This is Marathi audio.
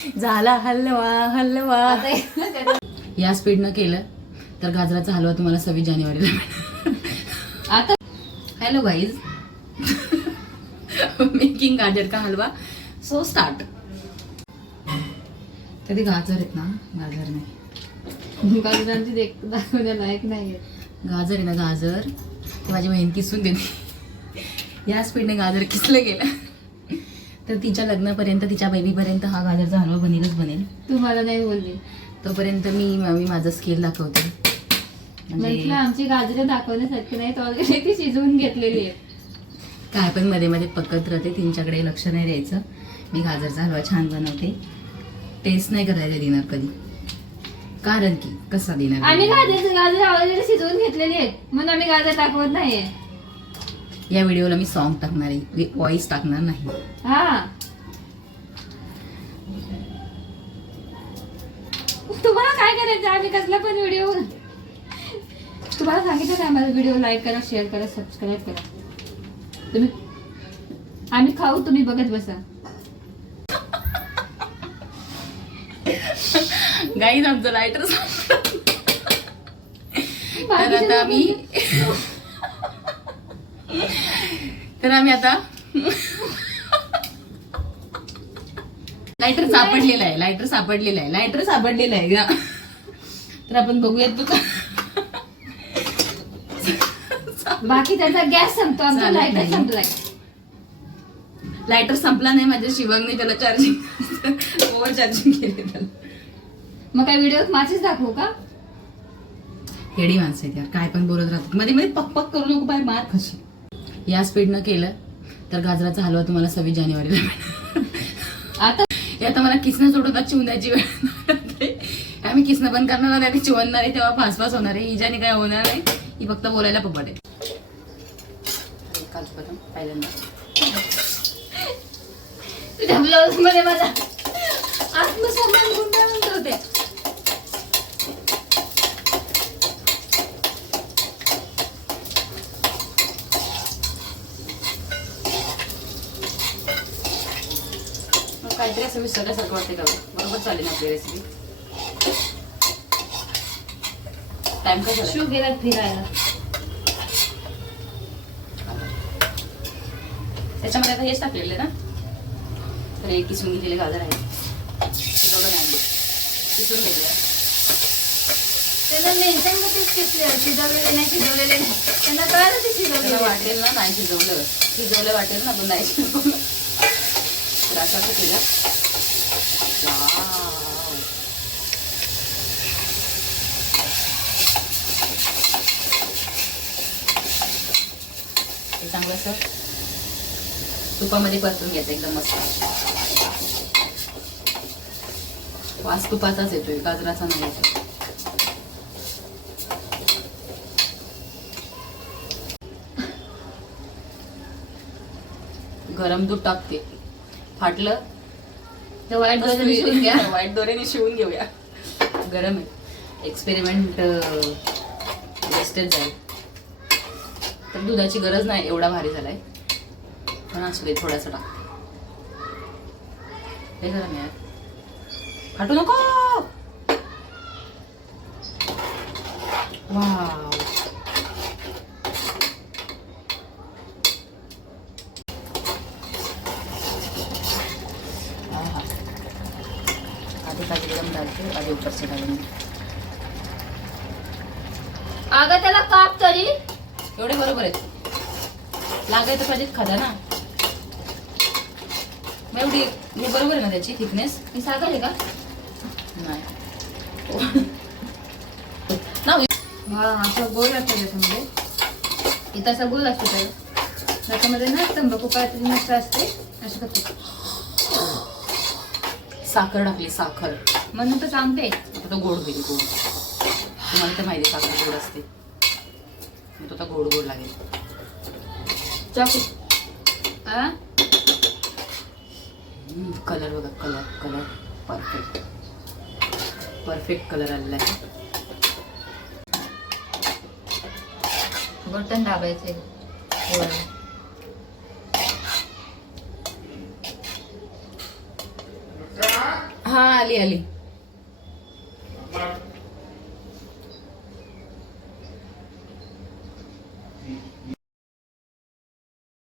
झाला हलवा हलवा. या स्पीडनं केलं तर गाजराचा हलवा तुम्हाला 26 जानेवारीला मिळेल. आता हॅलो गाईज, मेकिंग गाजर का हलवा. So start. कधी गाजर आहेत ना, गाजर नाही, गाजरांची दाखवण्या लायक नाही. गाजर आहे ना, गाजर ते माझी बहीण किसून देते. या स्पीडने गाजर किसलं गेलं तर तिच्या लग्नापर्यंत, तिच्या बेबीपर्यंत हा गाजरचा हलवा बनेलच बनेल. तुम्हाला नाही बोलली तोपर्यंत मी माझं स्किल दाखवते. म्हटलं आमची गाजरं दाखवण्यासारखी नाही, तर ऑलरेडी ती शिजवून घेतलेली आहे. काय पण मध्ये मध्ये पकत राहते, तिच्याकडे लक्ष नाही द्यायचं. मी गाजरचा हलवा छान बनवते. टेस्ट नाही करायला देणार कधी, कारण की कसा देणार. आम्ही गाजर ऑलरेडी शिजवून घेतलेली आहेत, म्हणून आम्ही गाजर दाखवत नाहीये. या व्हिडिओला मी सॉन्ग टाकणार आहे, व्हॉइस टाकणार नाही. हा, तुम्हाला काय करायचं, आम्ही कसला पण व्हिडिओ तुम्हाला सांगितलं काय, माझा व्हिडिओ लाईक करा, शेअर करा, सबस्क्राईब करा. तुम्ही आम्ही खाऊ, तुम्ही बघत बसा. गाईज आमचं लायटर तर आता आम्ही आता लायटर सापडलेला आहे का, तर आपण बघूयात. तू बाकी त्याचा गॅस संपतो, आमचा लाईटर संपलाय. लायटर संपला नाही माझ्या शिवांगने त्याला चार्जिंग ओव्हर चार्जिंग केले त्याला. मग काय व्हिडिओत माचीच दाखवू का? हेडी माणसं आहेत यार, काय पण बोलत राहतात. मध्ये मध्ये पक करू नको, बाय मार खाशी. या स्पीडनं केलं तर गाजराचा हलवा तुम्हाला 26 जानेवारीला मिळेल. आता मला किसणं सोडवतात, चिवण्याची वेळ. आम्ही किसणं बंद करणार आहे, चिवणार आहे, तेव्हा फास होणार आहे. हिच्याने काय होणार नाही, ही फक्त बोलायला पपट आहे. पहिल्यांदा तुझ्या ब्लाऊज मध्ये माझा आत्मसन्मान गुंडाळून होते. काहीतरी असं विसरल्यासारखं वाटते का, बरोबर चालेल आपली रेसिपी. टाइम काय शू गेला फिरायला. त्याच्यामध्ये आता हेच टाकलेले ना, तर एक किसून घेतलेले गाजर आहे, किसून घेतलं. त्यांना मेन्शन मध्ये शिजवलेले नाही, शिजवलेले नाही, त्यांना कळलं ते शिजवलेलं वाटेल ना, नाही शिजवलं वाटेल ना, पण नाही शिजवलं. तर असं केलं. हे चांगलं असं तुपामध्ये परतून घ्यायचं एकदम मस्त. वास तुपाचाच येतोय, गाजराचा नाही येतो. गरम दूध टाकते, फाटलं तर वाईट दोऱ्याने शिवून घ्या. वाईट दोऱ्याने शिवून घेऊया. गरम आहे, एक्सपेरिमेंट वेस्टेज जाईल. तर दुधाची गरज नाही, एवढा भारी झालाय, पण असू दे, थोडासा टाकते. हे गरम यार, फाटू नको. वाव, आधी गरम डालते, आधी ऊपर से डालेंगे. अगं त्याला काप तरी. एवढे बरोबर आहेत, लागायचं पाहिजे खादा ना. मग एवढी हे बरोबर आहे ना त्याची थिकनेस. ही साखर आहे का? नाही हा, असं गोल असतं त्याच्यामध्ये. इथं असं गोल असतं तर त्याच्यामध्ये ना तंबाखू काहीतरी नष्ट असते, असं करते. साखर टाकली, साखर म्हणून तर सांगते. आता तो गोड होईल, गोड. तुम्हाला तर माहिती साखर गोड असते, तो आता गोड गोड लागेल. चाकू. कलर बघा, कलर कलर परफेक्ट कलर आलेला आहे. बटन दाबायचे. हा आली आली.